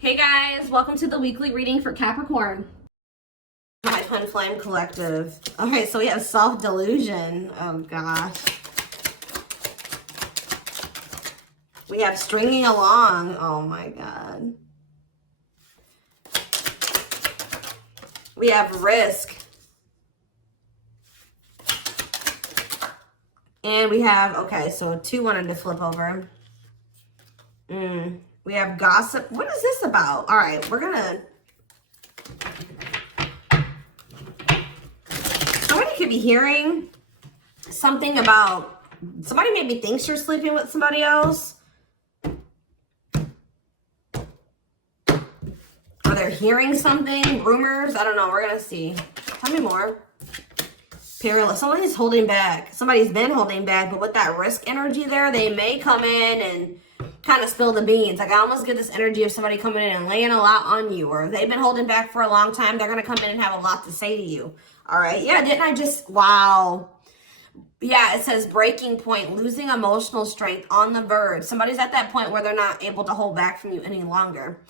Hey guys, welcome to the weekly reading for Capricorn. My Twin Flame Collective. Okay, so we have self-delusion. Oh gosh. We have stringing along. Oh my god. We have risk. And we have, okay, so 2 wanted to flip over. We have gossip. What is this about? All right, we're gonna... Somebody could be hearing something about... Somebody maybe thinks you're sleeping with somebody else. Or they're hearing something, rumors. I don't know, we're gonna see. Tell me more. Perilous. Somebody's holding back. Somebody's been holding back, but with that risk energy there, they may come in and kind of spill the beans. Like I almost get this energy of somebody coming in and laying a lot on you, or they've been holding back for a long time. They're going to come in and have a lot to say to you. All right. Yeah. Didn't I just, wow. Yeah. It says breaking point, losing emotional strength, on the verge. Somebody's at that point where they're not able to hold back from you any longer.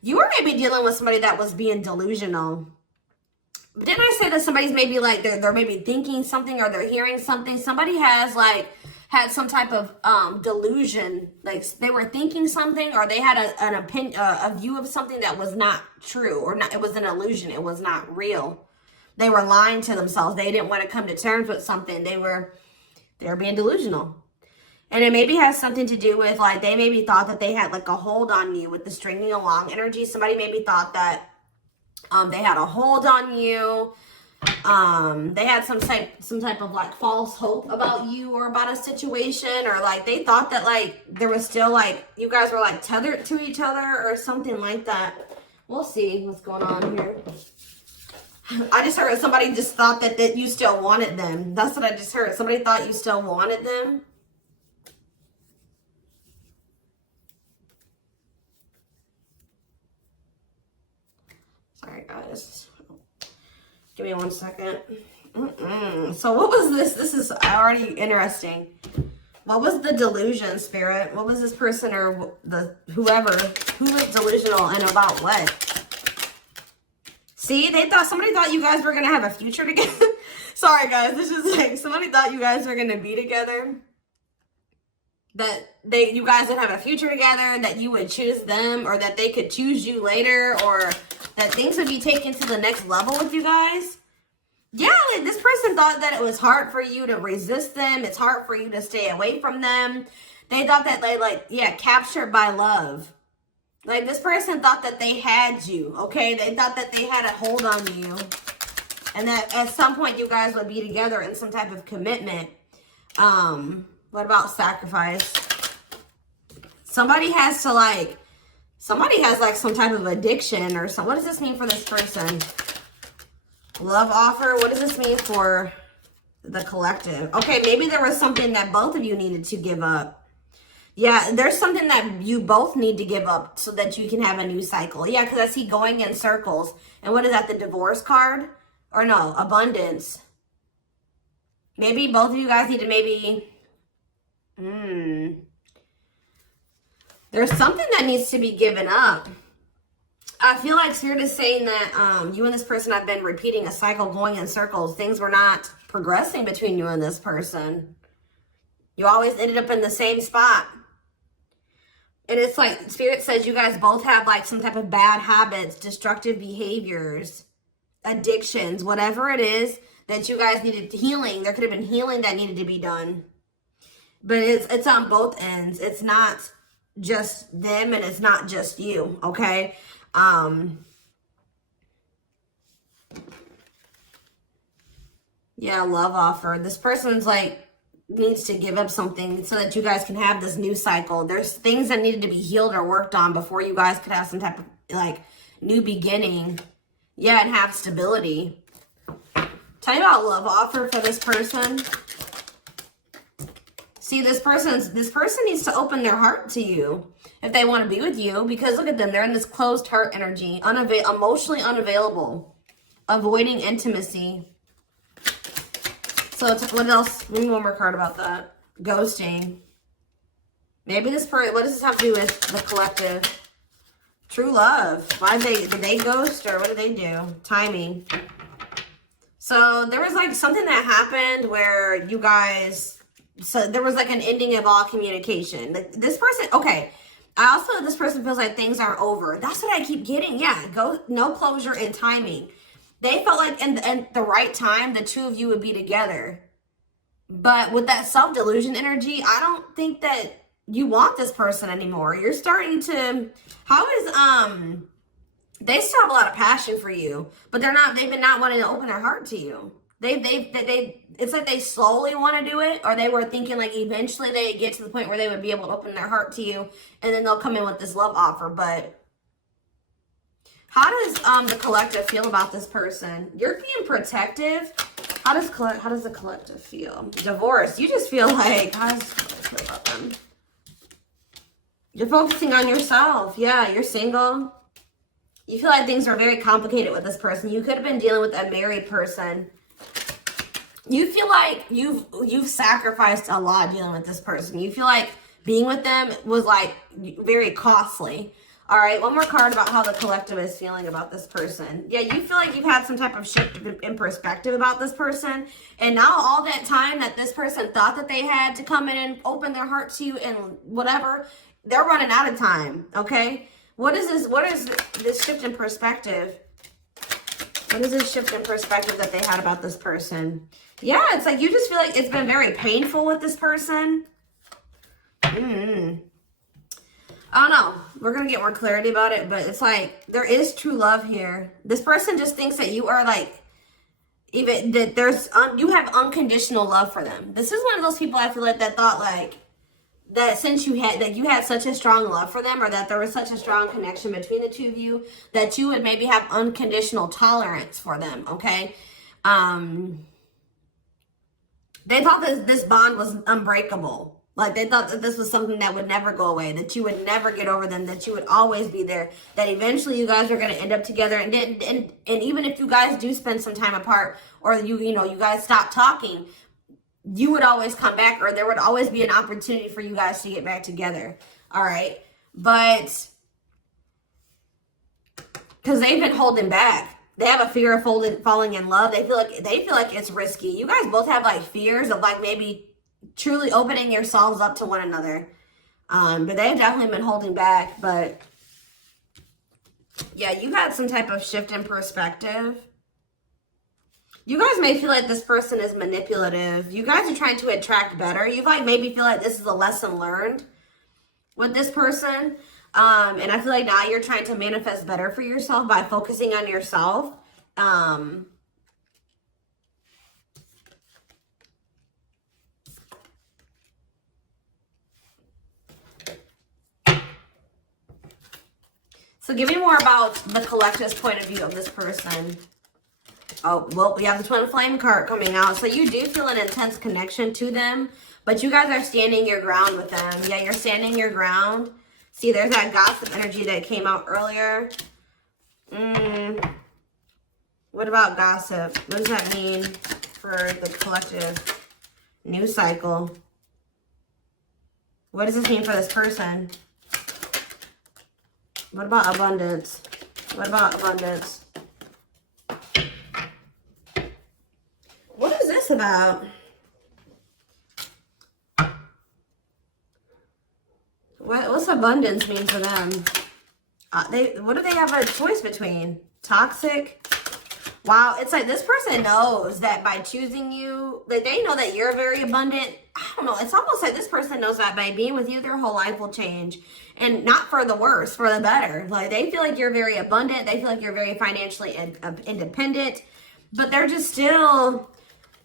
You were maybe dealing with somebody that was being delusional. Didn't I say that somebody's maybe like, they're maybe thinking something or they're hearing something? Somebody has like, had some type of delusion, like they were thinking something, or they had an opinion, a view of something that was not true, or not. It was an illusion. It was not real. They were lying to themselves. They didn't want to come to terms with something. They were being delusional, and it maybe has something to do with like they maybe thought that they had like a hold on you with the stringing along energy. Somebody maybe thought that they had a hold on you. They had some type of like false hope about you or about a situation, or like they thought that like there was still like you guys were like tethered to each other or something like that. We'll see what's going on here. I just heard somebody just thought that you still wanted them. That's what I just heard. Somebody thought you still wanted them. Sorry guys. Give me 1 second. So what was this? This is already interesting. What was the delusion, Spirit? What was this person or whoever who was delusional and about what? See, somebody thought you guys were gonna have a future together. Sorry guys, this is like somebody thought you guys were gonna be together. That you guys would have a future together, that you would choose them, or that they could choose you later, or that things would be taken to the next level with you guys. Yeah, like this person thought that it was hard for you to resist them. It's hard for you to stay away from them. They thought that they captured by love. Like this person thought that they had you, okay? They thought that they had a hold on you. And that at some point you guys would be together in some type of commitment. What about sacrifice? Somebody has like some type of addiction or something. What does this mean for this person? Love offer. What does this mean for the collective? Okay, maybe there was something that both of you needed to give up. Yeah, there's something that you both need to give up so that you can have a new cycle. Yeah, because I see going in circles. And what is that, the divorce card? Or no, abundance. Maybe both of you guys need to maybe... There's something that needs to be given up. I feel like Spirit is saying that you and this person have been repeating a cycle, going in circles. Things were not progressing between you and this person. You always ended up in the same spot. And it's like Spirit says you guys both have like some type of bad habits, destructive behaviors, addictions, whatever it is that you guys needed healing. There could have been healing that needed to be done. But it's on both ends. It's not just them and it's not just you, okay? Yeah, love offer. This person's like needs to give up something so that you guys can have this new cycle. There's things that needed to be healed or worked on before you guys could have some type of like new beginning. Yeah, and have stability. Tell me about love offer for this person. See, this person needs to open their heart to you if they want to be with you, because look at them. They're in this closed heart energy, emotionally unavailable, avoiding intimacy. So it's, what else? Maybe one more card about that. Ghosting. Maybe this person, what does this have to do with the collective? True love. Did they ghost or what did they do? Timing. So there was like something that happened where you guys, so there was like an ending of all communication. This person, okay. This person feels like things are over. That's what I keep getting. Yeah, no closure and timing. They felt like in the right time, the two of you would be together. But with that self-delusion energy, I don't think that you want this person anymore. You're starting to, they still have a lot of passion for you, but they've been not wanting to open their heart to you. It's like they slowly want to do it, or they were thinking like eventually they get to the point where they would be able to open their heart to you, and then they'll come in with this love offer. But how does the collective feel about this person? You're being protective. How does the collective feel? Divorce. You just feel like, how does the collective feel about them? You're focusing on yourself. Yeah, you're single. You feel like things are very complicated with this person. You could have been dealing with a married person. You feel like you've sacrificed a lot dealing with this person. You feel like being with them was like very costly. All right, one more card about how the collective is feeling about this person. Yeah, you feel like you've had some type of shift in perspective about this person. And now all that time that this person thought that they had to come in and open their heart to you and whatever, they're running out of time, okay? What is this shift in perspective? What is this shift in perspective that they had about this person? Yeah, it's like you just feel like it's been very painful with this person. I don't know. We're going to get more clarity about it, but it's like there is true love here. This person just thinks that you are like, even that you have unconditional love for them. This is one of those people I feel like that thought like, that since you had such a strong love for them, or that there was such a strong connection between the two of you, that you would maybe have unconditional tolerance for them, okay? They thought that this bond was unbreakable. Like they thought that this was something that would never go away, that you would never get over them, that you would always be there, that eventually you guys are going to end up together. And even if you guys do spend some time apart, or you guys stop talking, you would always come back, or there would always be an opportunity for you guys to get back together. All right. But because they've been holding back. They have a fear of falling in love. They feel like it's risky. You guys both have like fears of like maybe truly opening yourselves up to one another. But they've definitely been holding back. But yeah, you had some type of shift in perspective. You guys may feel like this person is manipulative. You guys are trying to attract better. You like maybe feel like this is a lesson learned with this person. And I feel like now you're trying to manifest better for yourself by focusing on yourself. So give me more about the collective's point of view of this person. Oh, well, we have the Twin Flame card coming out. So you do feel an intense connection to them, but you guys are standing your ground with them. Yeah, you're standing your ground. See, there's that gossip energy that came out earlier. What about gossip? What does that mean for the collective? New cycle. What does this mean for this person? What about abundance? What about abundance? What is this about? What's abundance mean for them? What do they have a choice between? Toxic? Wow, it's like this person knows that by choosing you, like they know that you're very abundant. I don't know. It's almost like this person knows that by being with you, their whole life will change. And not for the worse, for the better. Like they feel like you're very abundant. They feel like you're very financially independent. But they're just still,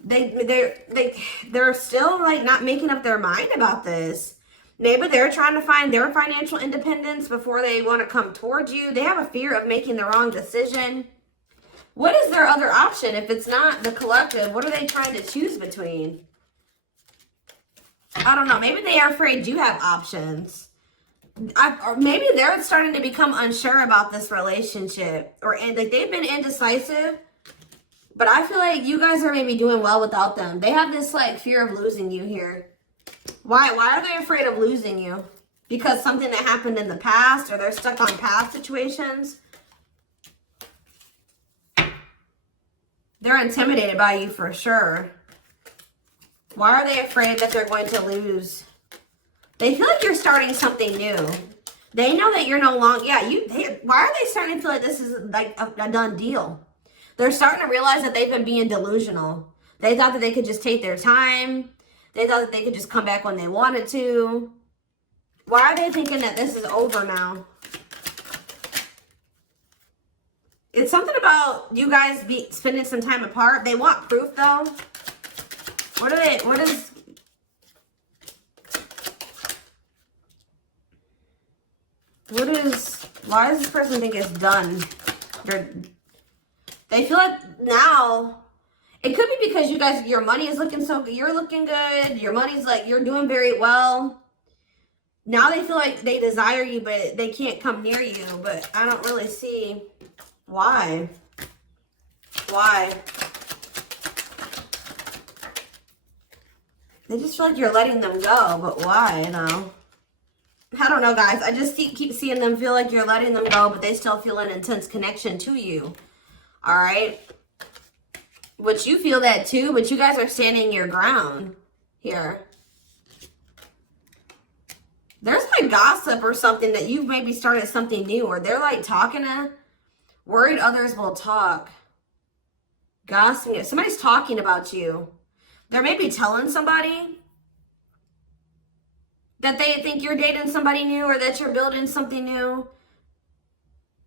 they're still like not making up their mind about this. Maybe they're trying to find their financial independence before they want to come towards you. They have a fear of making the wrong decision. What is their other option if it's not the collective? What are they trying to choose between? I don't know. Maybe they are afraid you have options. Or maybe they're starting to become unsure about this relationship. Like they've been indecisive. But I feel like you guys are maybe doing well without them. They have this like fear of losing you here. Why are they afraid of losing you? because something that happened in the past, or they're stuck on past situations. They're intimidated by you for sure. Why are they afraid that they're going to lose? They feel like you're starting something new. They know that you're no longer, why are they starting to feel like this is like a done deal? They're starting to realize that they've been being delusional. They thought that they could just take their time. They thought that they could just come back when they wanted to. Why are they thinking that this is over now? It's something about you guys spending some time apart. They want proof though. Why does this person think it's done? They feel like now, it could be because you guys, your money is looking so good. You're looking good. Your money's like, you're doing very well. Now they feel like they desire you, but they can't come near you. But I don't really see why. Why? They just feel like you're letting them go, but why, though? I don't know, guys. I just keep seeing them feel like you're letting them go, but they still feel an intense connection to you. All right? Which you feel that too, but you guys are standing your ground here. There's like gossip or something that you've maybe started something new, or they're like talking to, worried others will talk. Gossiping. Somebody's talking about you. They're maybe telling somebody that they think you're dating somebody new, or that you're building something new.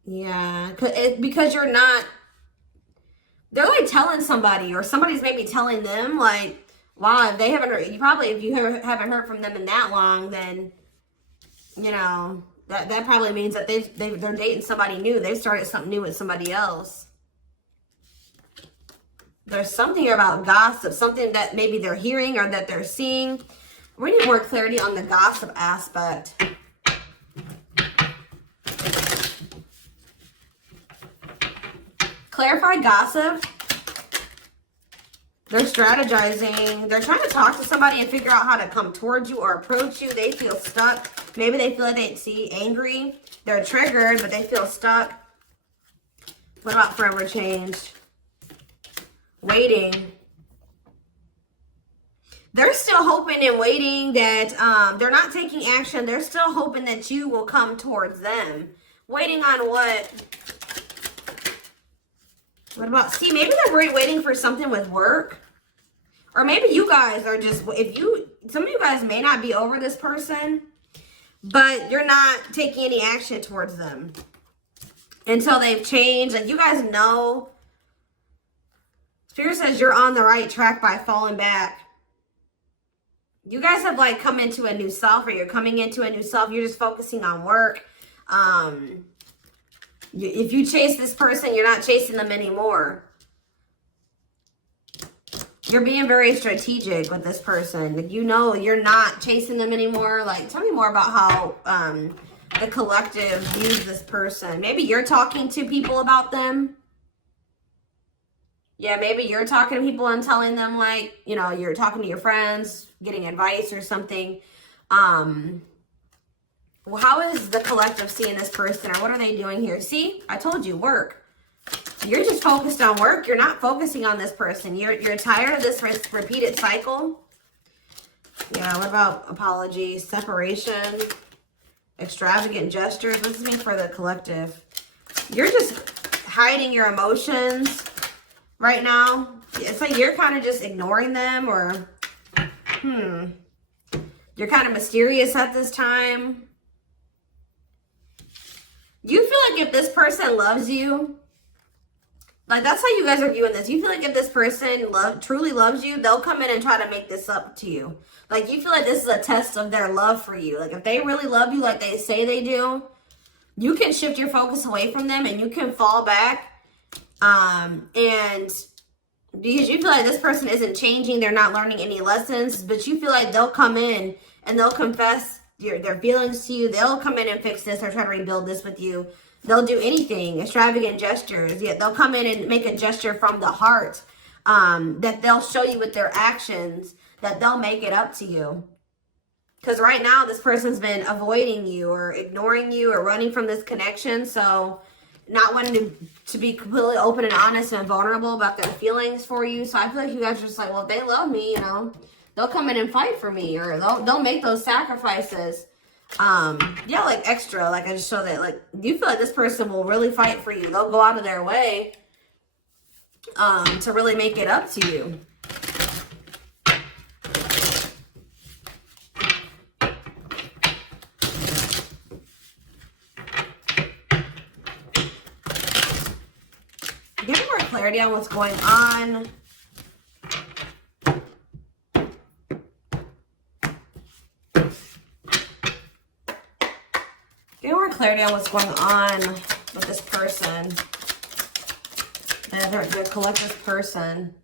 Yeah, because you're not, they're like telling somebody, or somebody's maybe telling them, like, wow, if they haven't heard, if you haven't heard from them in that long, then, you know, that probably means that they're dating somebody new. They've started something new with somebody else. There's something here about gossip, something that maybe they're hearing or that they're seeing. We need more clarity on the gossip aspect. Clarify gossip. They're strategizing. They're trying to talk to somebody and figure out how to come towards you or approach you. They feel stuck. Maybe they feel like they see angry. They're triggered, but they feel stuck. What about forever changed? Waiting. They're still hoping and waiting that they're not taking action. They're still hoping that you will come towards them. Waiting on what? What about, see, maybe they're waiting for something with work. Or maybe you guys are just, some of you guys may not be over this person, but you're not taking any action towards them until they've changed. Like, you guys know. Spirit says you're on the right track by falling back. You guys have like come into a new self, or you're coming into a new self. You're just focusing on work. If you chase this person, you're not chasing them anymore. You're being very strategic with this person. Like, you know, you're not chasing them anymore. Like, tell me more about how the collective views this person. Maybe you're talking to people about them. Yeah, maybe you're talking to people and telling them, like, you know, you're talking to your friends, getting advice or something. Well, how is the collective seeing this person, or what are they doing here? See, I told you, work. You're just focused on work. You're not focusing on this person. You're tired of this repeated cycle. Yeah, what about apologies, separation, extravagant gestures? What does this mean for the collective? You're just hiding your emotions right now. It's like you're kind of just ignoring them, or you're kind of mysterious at this time. You feel like if this person loves you, like, that's how you guys are viewing this. You feel like if this person truly loves you, they'll come in and try to make this up to you. Like, you feel like this is a test of their love for you. Like, if they really love you like they say they do, you can shift your focus away from them and you can fall back. And because you feel like this person isn't changing, they're not learning any lessons, but you feel like they'll come in and they'll confess their feelings to you. They'll come in and fix this or try to rebuild this with you. They'll do anything, extravagant gestures. Yeah, they'll come in and make a gesture from the heart that they'll show you with their actions, that they'll make it up to you. Because right now, this person's been avoiding you or ignoring you or running from this connection. So not wanting to be completely open and honest and vulnerable about their feelings for you. So I feel like you guys are just like, well, if they love me, you know, they'll come in and fight for me, or they'll make those sacrifices. Yeah, like extra. Like I just show that, like, you feel like this person will really fight for you. They'll go out of their way to really make it up to you. Give me more clarity on what's going on. Give me more clarity on what's going on with this person. The collective person.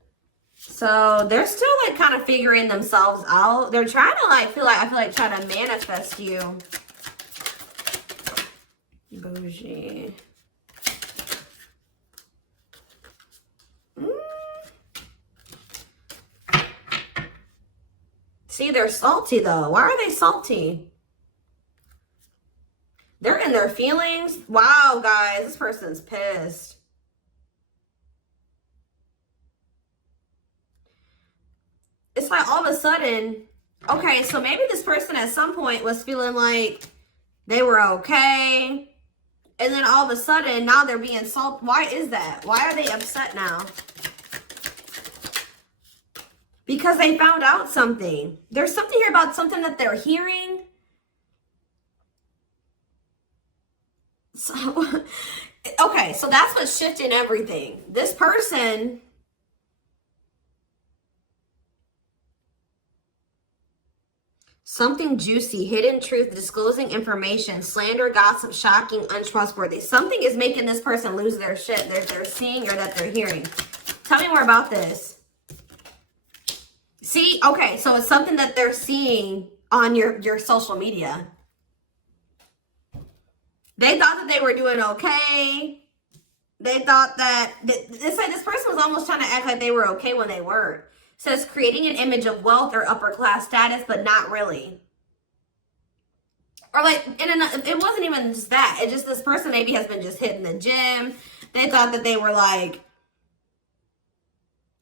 So they're still like kind of figuring themselves out. They're trying to like I feel like trying to manifest you. Bougie. See, they're salty though. Why are they salty? They're in their feelings. Wow, guys, this person's pissed. It's like all of a sudden, okay, so maybe this person at some point was feeling like they were okay. And then all of a sudden, now they're being salty. Why is that? Why are they upset now? Because they found out something. There's something here about something that they're hearing. So, okay, so that's what's shifting everything. This person, something juicy, hidden truth, disclosing information, slander, gossip, shocking, untrustworthy. Something is making this person lose their shit that they're seeing or that they're hearing. Tell me more about this. See, okay, so it's something that they're seeing on your social media. They thought that they were doing okay. They thought that, it's like this person was almost trying to act like they were okay when they weren't. It says creating an image of wealth or upper class status, but not really. Or like, it wasn't even just that. It just, this person maybe has been just hitting the gym. They thought that they were like,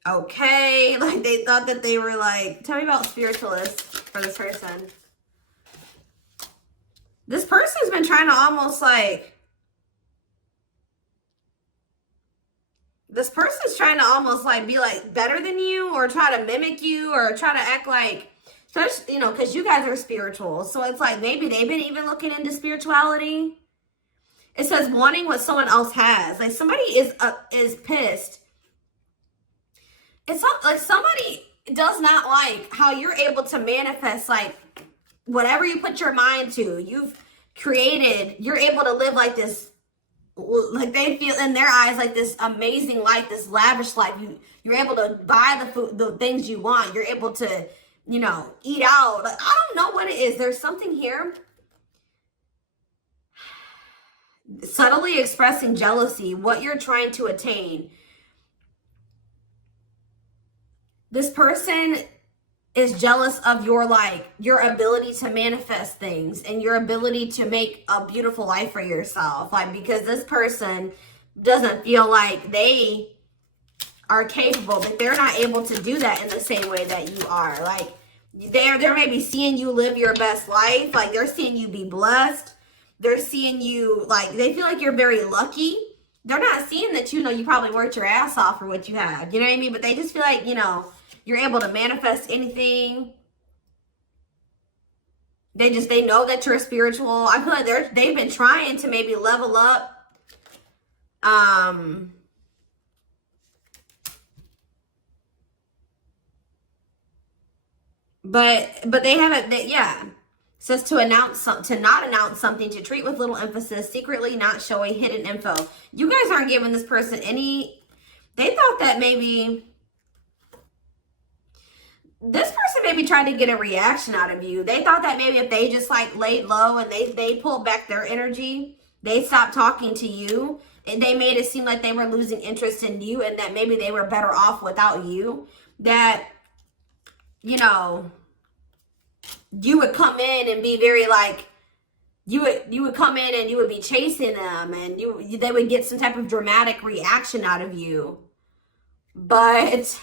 okay, like they thought that they were like, tell me about spiritualists for this person. This person's been trying to almost like, this person's trying to almost like be like better than you, or try to mimic you, or try to act like, especially, you know, because you guys are spiritual. So it's like maybe they've been even looking into spirituality. It says wanting what someone else has. Like somebody is pissed. It's not like somebody does not like how you're able to manifest like whatever you put your mind to. You've created, you're able to live like this, like they feel in their eyes like this amazing life, this lavish life. You're able to buy the food, the things you want. You're able to, you know, eat out. Like, I don't know what it is. There's something here. Subtly expressing jealousy, what you're trying to attain. This person is jealous of your ability to manifest things and your ability to make a beautiful life for yourself. Like, because this person doesn't feel like they are capable, that they're not able to do that in the same way that you are. Like, they're maybe seeing you live your best life. Like, they're seeing you be blessed. They're seeing you, like, they feel like you're very lucky. They're not seeing that, you know, you probably worked your ass off for what you have. You know what I mean? But they just feel like, you know, you're able to manifest anything. They know that you're spiritual. I feel like they've been trying to maybe level up. But they haven't. Yeah. It says to not announce something, to treat with little emphasis, secretly not showing hidden info. You guys aren't giving this person any. They thought that maybe this person maybe tried to get a reaction out of you. They thought that maybe if they just like laid low and they pulled back their energy, they stopped talking to you, and they made it seem like they were losing interest in you, and that maybe they were better off without you. That, you know, you would come in and be very like, you would come in and you would be chasing them, and they would get some type of dramatic reaction out of you. But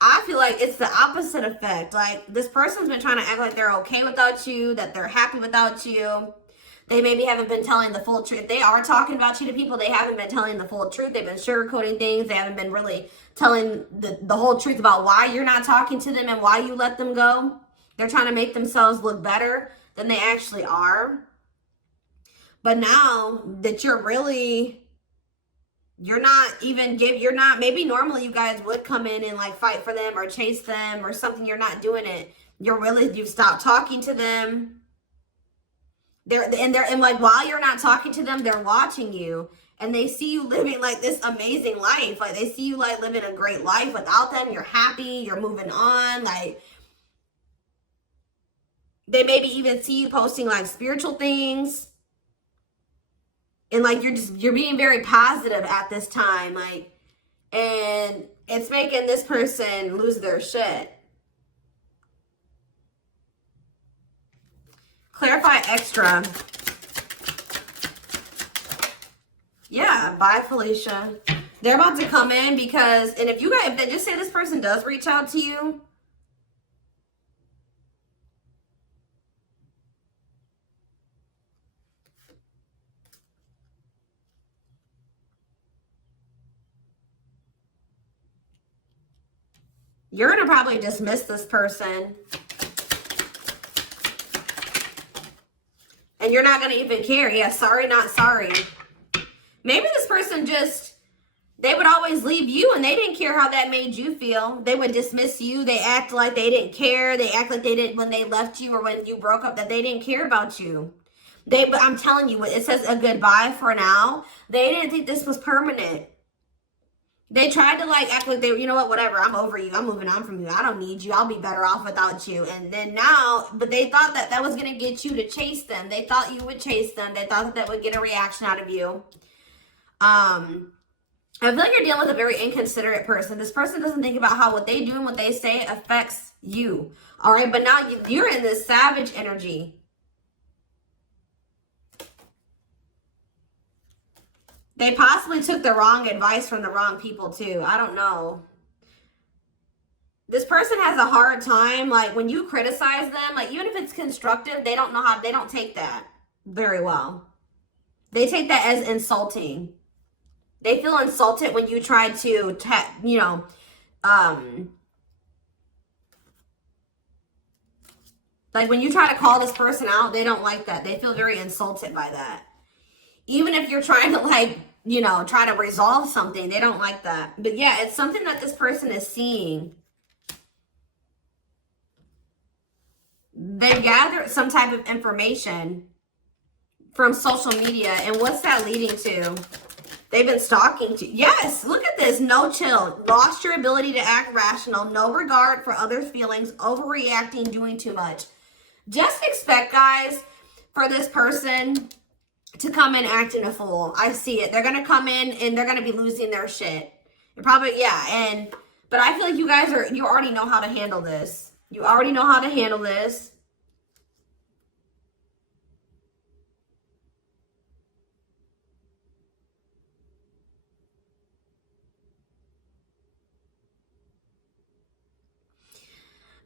I feel like it's the opposite effect. Like, this person's been trying to act like they're okay without you, that they're happy without you. They maybe haven't been telling the full truth. If they are talking about you to people, they haven't been telling the full truth. They've been sugarcoating things. They haven't been really telling the whole truth about why you're not talking to them and why you let them go. They're trying to make themselves look better than they actually are. But now that maybe normally you guys would come in and like fight for them or chase them or something. You're not doing it. You've stopped talking to them. And like, while you're not talking to them, they're watching you, and they see you living like this amazing life. Like, they see you like living a great life without them. You're happy, you're moving on. Like, they maybe even see you posting like spiritual things. And like, you're being very positive at this time. Like, and it's making this person lose their shit. Clarify extra. Yeah, bye, Felicia. They're about to come in because, and if they just say this person does reach out to you, you're going to probably dismiss this person. And you're not going to even care. Yeah, sorry, not sorry. Maybe this person they would always leave you and they didn't care how that made you feel. They would dismiss you. They act like they didn't care. They act like they didn't when they left you or when you broke up, that they didn't care about you. But I'm telling you, it says a goodbye for now. They didn't think this was permanent. They tried to like act like you know what, whatever, I'm over you. I'm moving on from you. I don't need you. I'll be better off without you. And then now, but they thought that was going to get you to chase them. They thought you would chase them. They thought that would get a reaction out of you. I feel like you're dealing with a very inconsiderate person. This person doesn't think about how what they do and what they say affects you. All right, but now you're in this savage energy. They possibly took the wrong advice from the wrong people too. I don't know. This person has a hard time, like, when you criticize them, like, even if it's constructive, they don't take that very well. They take that as insulting. They feel insulted when you try to, like when you try to call this person out, they don't like that. They feel very insulted by that. Even if you're trying to like, try to resolve something, they don't like that. But yeah, it's something that this person is seeing. They've gathered some type of information from social media. And what's that leading to? They've been stalking you. Yes, look at this. No chill. Lost your ability to act rational. No regard for others' feelings. Overreacting. Doing too much. Just expect, guys, for this person to come in acting a fool. I see it. They're going to come in and they're going to be losing their shit. But I feel like you already know how to handle this. You already know how to handle this.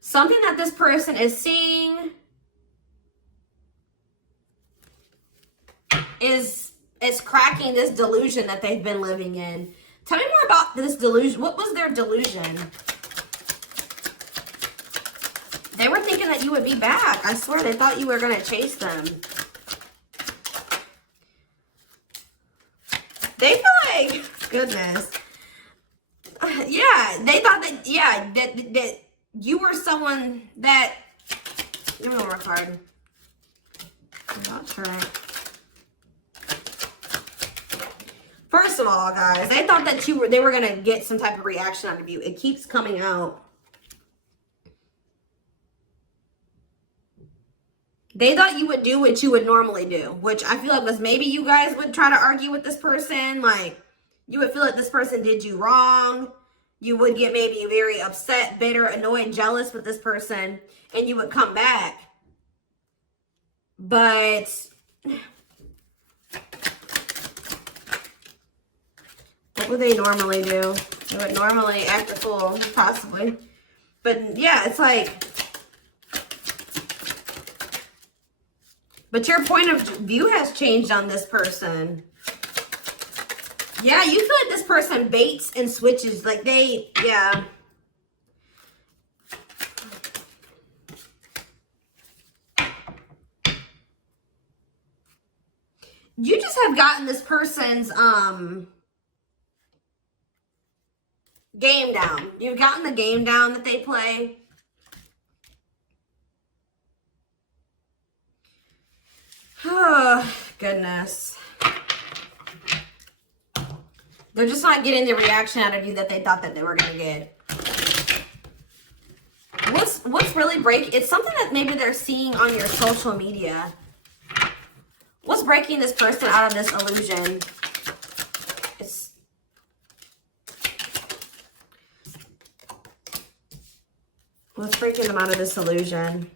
Something that this person is seeing is cracking this delusion that they've been living in. Tell me more about this delusion. What was their delusion? They were thinking that you would be back. I swear, they thought you were going to chase them. They feel like, goodness. Yeah, they thought that you were someone that, give me one more card. I'm not sure. First of all, guys, they thought that they were going to get some type of reaction out of you. It keeps coming out. They thought you would do what you would normally do, which I feel like was maybe you guys would try to argue with this person. Like, you would feel like this person did you wrong. You would get maybe very upset, bitter, annoyed, jealous with this person, and you would come back. But what would they normally do? They would normally act a fool, possibly. But yeah, it's like, but your point of view has changed on this person. Yeah, you feel like this person baits and switches. Like they, yeah. You just have gotten this person's game down. You've gotten the game down that they play. Oh, goodness. They're just not getting the reaction out of you that they thought that they were going to get. What's really breaking? It's something that maybe they're seeing on your social media. What's breaking this person out of this illusion? What's breaking them out of this illusion?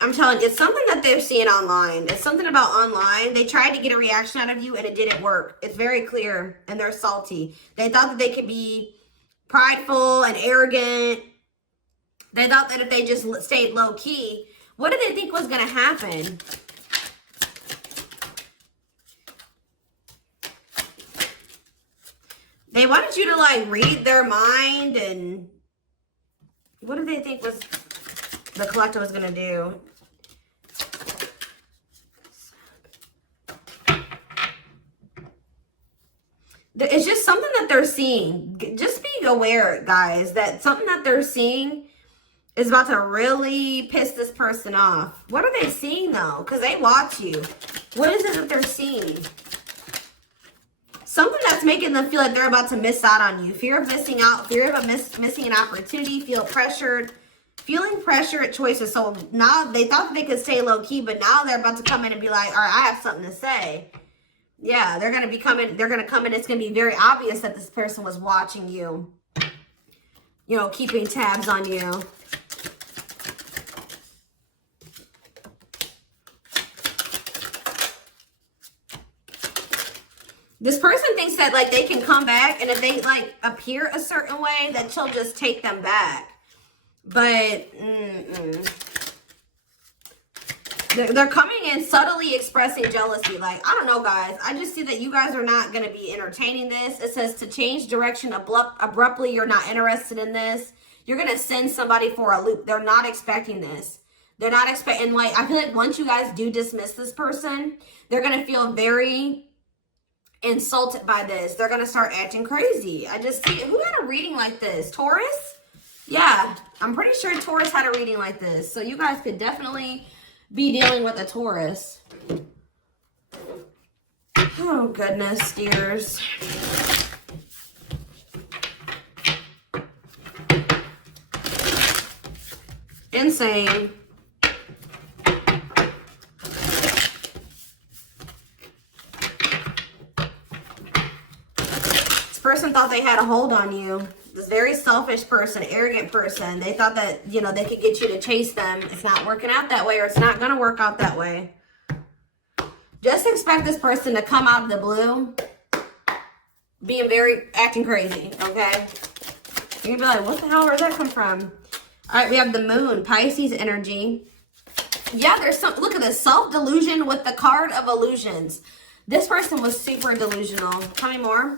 I'm telling you, it's something that they're seeing online. It's something about online. They tried to get a reaction out of you and it didn't work. It's very clear and they're salty. They thought that they could be prideful and arrogant. They thought that if they just stayed low key, what did they think was going to happen? They wanted you to like read their mind, and what did they think was the collective was going to do? It's just something that they're seeing. Just being aware, guys, that something that they're seeing is about to really piss this person off. What are they seeing, though? Because they watch you. What is it that they're seeing? Something that's making them feel like they're about to miss out on you. Fear of missing out. Fear of missing an opportunity. Feel pressured. Feeling pressure at choices. So now they thought they could stay low-key, but now they're about to come in and be like, all right, I have something to say. Yeah, they're going to be coming. They're going to come in. It's going to be very obvious that this person was watching you. You know, keeping tabs on you. This person thinks that, like, they can come back, and if they, like, appear a certain way, that she'll just take them back. But, They're coming in subtly expressing jealousy. Like, I don't know, guys. I just see that you guys are not going to be entertaining this. It says to change direction abruptly. You're not interested in this. You're going to send somebody for a loop. They're not expecting this. They're not expecting, like, I feel like once you guys do dismiss this person, they're going to feel very insulted by this. They're going to start acting crazy. I just see, who had a reading like this? Taurus? Yeah, I'm pretty sure Taurus had a reading like this. So you guys could definitely be dealing with a Taurus. Oh, goodness, dears. Insane. This person thought they had a hold on you. This very selfish person, arrogant person. They thought that, you know, they could get you to chase them. It's not working out that way, or it's not going to work out that way. Just expect this person to come out of the blue being acting crazy, okay? You're going to be like, what the hell, where'd that come from? All right, we have the moon, Pisces energy. Yeah, there's some, look at this, self-delusion with the card of illusions. This person was super delusional. Tell me more.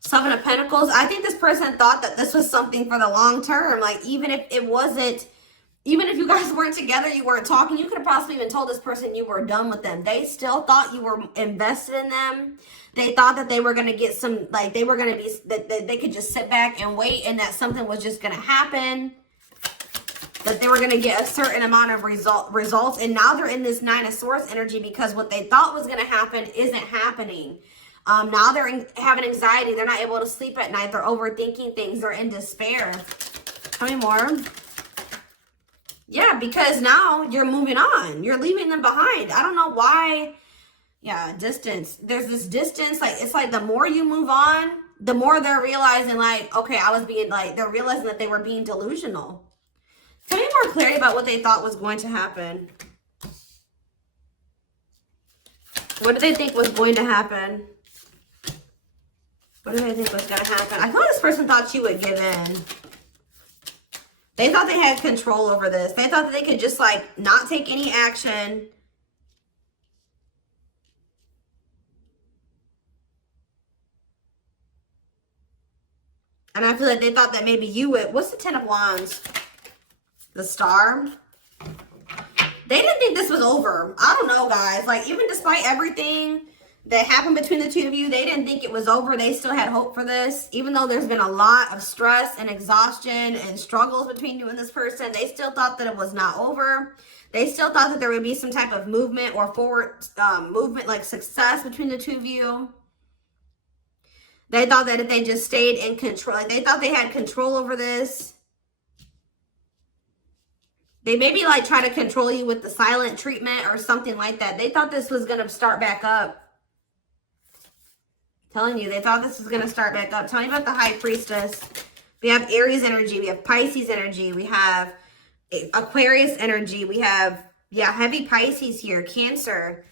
Seven of Pentacles. I think this person thought that this was something for the long term. Like, even if it wasn't, even if you guys weren't together, you weren't talking, you could have possibly even told this person you were done with them. They still thought you were invested in them. They thought that they were going to get some, like, they were going to be, that they could just sit back and wait, and that something was just going to happen. That they were going to get a certain amount of results. And now they're in this Nine of Swords energy because what they thought was going to happen isn't happening. Now they're having anxiety. They're not able to sleep at night. They're overthinking things. They're in despair. Tell me more. Yeah, because now you're moving on. You're leaving them behind. I don't know why Yeah, distance. There's this distance. Like, it's like the more you move on, the more they're realizing, like, okay, I was being, like, they're realizing that they were being delusional. Tell me more clarity about what they thought was going to happen. What did they think was going to happen? What did they think was going to happen? I thought this person thought you would give in. They thought they had control over this. They thought that they could just, like, not take any action. And I feel like they thought that maybe you would. What's the Ten of Wands? The Star. They didn't think this was over. I don't know, guys. Like, even despite everything that happened between the two of you, they didn't think it was over. They still had hope for this. Even though there's been a lot of stress and exhaustion and struggles between you and this person, they still thought that it was not over. They still thought that there would be some type of movement or forward movement, like success between the two of you. They thought that if they just stayed in control, like they thought they had control over this. They maybe like try to control you with the silent treatment or something like that. They thought this was going to start back up. Telling you, they thought this was going to start back up. Tell me about the High Priestess. We have Aries energy. We have Pisces energy. We have Aquarius energy. We have, yeah, heavy Pisces here. Cancer.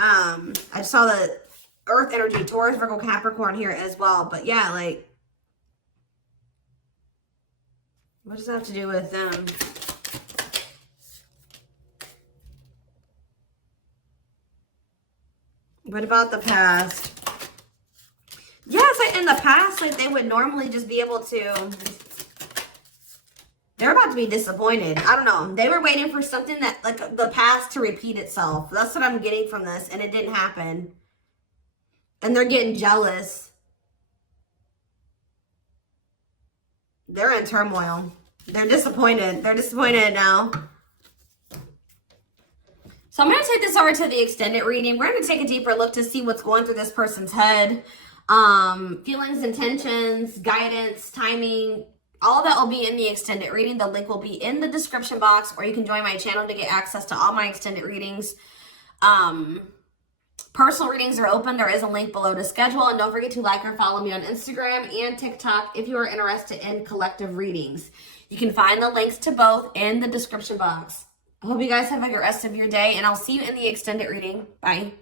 I saw the Earth energy, Taurus, Virgo, Capricorn here as well. But yeah, like, what does that have to do with them? What about the past? Yeah, it's like in the past, like they would normally just be able to, they're about to be disappointed. I don't know. They were waiting for something that, like the past to repeat itself. That's what I'm getting from this. And it didn't happen. And they're getting jealous. They're in turmoil. They're disappointed. They're disappointed now. So I'm going to take this over to the extended reading. We're going to take a deeper look to see what's going through this person's head. Feelings, intentions, guidance, timing, all that will be in the extended reading. The link will be in the description box, or you can join my channel to get access to all my extended readings. Personal readings are open. There is a link below to schedule. And don't forget to like or follow me on Instagram and TikTok if you are interested in collective readings. You can find the links to both in the description box. I hope you guys have a good rest of your day, and I'll see you in the extended reading. Bye.